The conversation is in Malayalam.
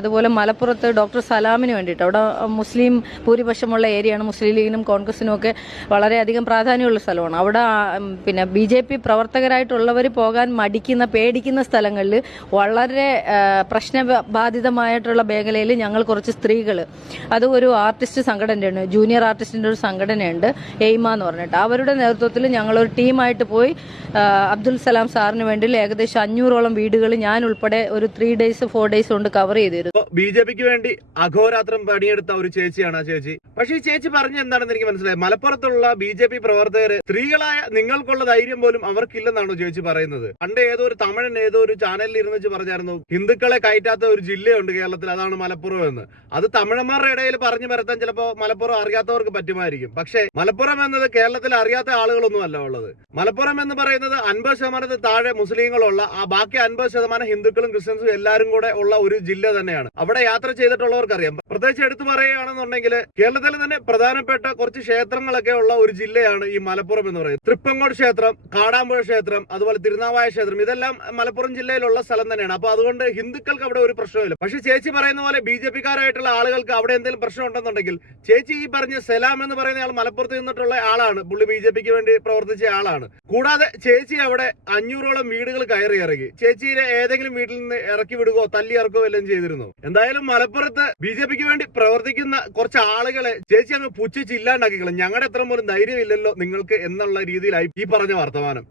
അതുപോലെ മലപ്പുറത്ത് ഡോക്ടർ സലാമിന് വേണ്ടിയിട്ട്. അവിടെ മുസ്ലിം ഭൂരിപക്ഷമുള്ള ഏരിയയാണ്. മുസ്ലിം ലീഗിനും കോൺഗ്രസിനും ഒക്കെ വളരെയധികം പ്രാധാന്യമുള്ള സ്ഥലമാണ്. അവിടെ പിന്നെ ബി ജെ പി പ്രവർത്തകരായിട്ടുള്ളവർ പോകാൻ മടിക്കുന്ന പേടിക്കുന്ന സ്ഥലങ്ങളിൽ വളരെ പ്രശ്നബാധിതമായിട്ടുള്ള മേഖലയിൽ ഞങ്ങൾ കുറച്ച് സ്ത്രീകൾ അത് ഒരു ആർട്ടിസ്റ്റ് സംഘടനയാണ് ജൂനിയർ ആർട്ടിസ്റ്റിന്റെ ഒരു സംഘടനയുണ്ട്. എയ്മ എന്ന് പറഞ്ഞിട്ട്. അവരുടെ നേതൃത്വത്തിൽ ഞങ്ങളൊരു ടീമായിട്ട് പോയി അബ്ദുൽ സലാം സാറിന് വേണ്ടി ഏകദേശം അഞ്ഞൂറോളം വീടുകൾ ഞാൻ ഉൾപ്പെടെ ഒരു ത്രീ ഡേയ്സ് ഫോർ ഡേയ്സ് കൊണ്ട് കവർ ചെയ്തിരുന്നു. ബി ജെ പിക്ക് വേണ്ടി അഘോരാത്രം പണിയെടുത്ത ഒരു ചേച്ചിയാണ് ആ ചേച്ചി. പക്ഷെ ഈ ചേച്ചി പറഞ്ഞ എന്താണെന്ന് എനിക്ക് മനസ്സിലായി. മലപ്പുറത്തുള്ള ബി ജെ പി പ്രവർത്തകര് സ്ത്രീകളായ നിങ്ങൾക്കുള്ള ധൈര്യം പോലും അവർക്കില്ലെന്നാണോ ചേച്ചി പറയുന്നത്? പണ്ട് ഏതോ ഒരു തമിഴൻ ഏതോ ഒരു ചാനലിൽ ഇരുന്ന് പറഞ്ഞായിരുന്നു ഹിന്ദുക്കളെ കയറ്റാത്ത ഒരു ജില്ലയുണ്ട് കേരളത്തിൽ അതാണ് മലപ്പുറം എന്ന്. അത് തമിഴന്മാരുടെ ഇടയിൽ പറഞ്ഞു പരത്താൻ ചിലപ്പോ മലപ്പുറം അറിയാത്തവർക്ക് പറ്റുമായിരിക്കും. പക്ഷേ മലപ്പുറം എന്നത് കേരളത്തിൽ അറിയാത്ത ആളുകളൊന്നും അല്ല ഉള്ളത്. മലപ്പുറം എന്ന് പറയുന്നത് അൻപത് ശതമാനത്തിൽ താഴെ മുസ്ലിങ്ങളുള്ള ആ ബാക്കി അൻപത് ശതമാനം ഹിന്ദുക്കളും ക്രിസ്ത്യൻസും എല്ലാവരും കൂടെ ഉള്ള ഒരു ജില്ല തന്നെയാണ്. അവിടെ യാത്ര ചെയ്തിട്ടുള്ളവർക്ക് അറിയാം പ്രത്യേകിച്ച് എടുത്തു പറയുകയാണെന്നുണ്ടെങ്കിൽ കേരളത്തിൽ തന്നെ പ്രധാനപ്പെട്ട കുറച്ച് ക്ഷേത്രങ്ങളൊക്കെ ഉള്ള ഒരു ജില്ലയാണ് ഈ മലപ്പുറം എന്ന് പറയുന്നത്. തൃപ്പങ്ങോട് ക്ഷേത്രം കാടാമ്പുഴ ക്ഷേത്രം അതുപോലെ തിരുനാവായ ക്ഷേത്രം ഇതെല്ലാം മലപ്പുറം ജില്ലയിലുള്ള സ്ഥലം തന്നെയാണ്. അപ്പൊ അതുകൊണ്ട് ഹിന്ദുക്കൾക്ക് അവിടെ ഒരു പ്രശ്നമില്ല പക്ഷെ ചേച്ചി പറയുന്ന പോലെ ബി ജെ ആളുകൾക്ക് അവിടെ എന്തെങ്കിലും പ്രശ്നം ഉണ്ടെന്നുണ്ടെങ്കിൽ ചേച്ചി ഈ പറഞ്ഞ സലാം എന്ന് പറയുന്ന ആൾ മലപ്പുറത്ത് നിന്നിട്ടുള്ള ആളാണ്. പുള്ളി ബി ജെ പിക്ക് വേണ്ടി പ്രവർത്തിച്ച ആളാണ്. കൂടാതെ ചേച്ചി അവിടെ അഞ്ഞൂറോളം വീടുകൾ കയറി ഇറങ്ങി. ചേച്ചിയെ ഏതെങ്കിലും വീട്ടിൽ നിന്ന് ഇറക്കി വിടുകയോ തല്ലി ഇറക്കുകയോ എല്ലാം ചെയ്തിരുന്നു? എന്തായാലും മലപ്പുറത്ത് ബി ജെ പിക്ക് വേണ്ടി പ്രവർത്തിക്കുന്ന കുറച്ച് ആളുകളെ ചേച്ചി അങ്ങ് പുച്ഛിച്ച് ഇല്ലാണ്ടാക്കിക്കളും ഞങ്ങളുടെ എത്ര പോലും ധൈര്യമില്ലല്ലോ നിങ്ങൾക്ക് എന്നുള്ള രീതിയിലായി ഈ പറഞ്ഞ വർത്തമാനം.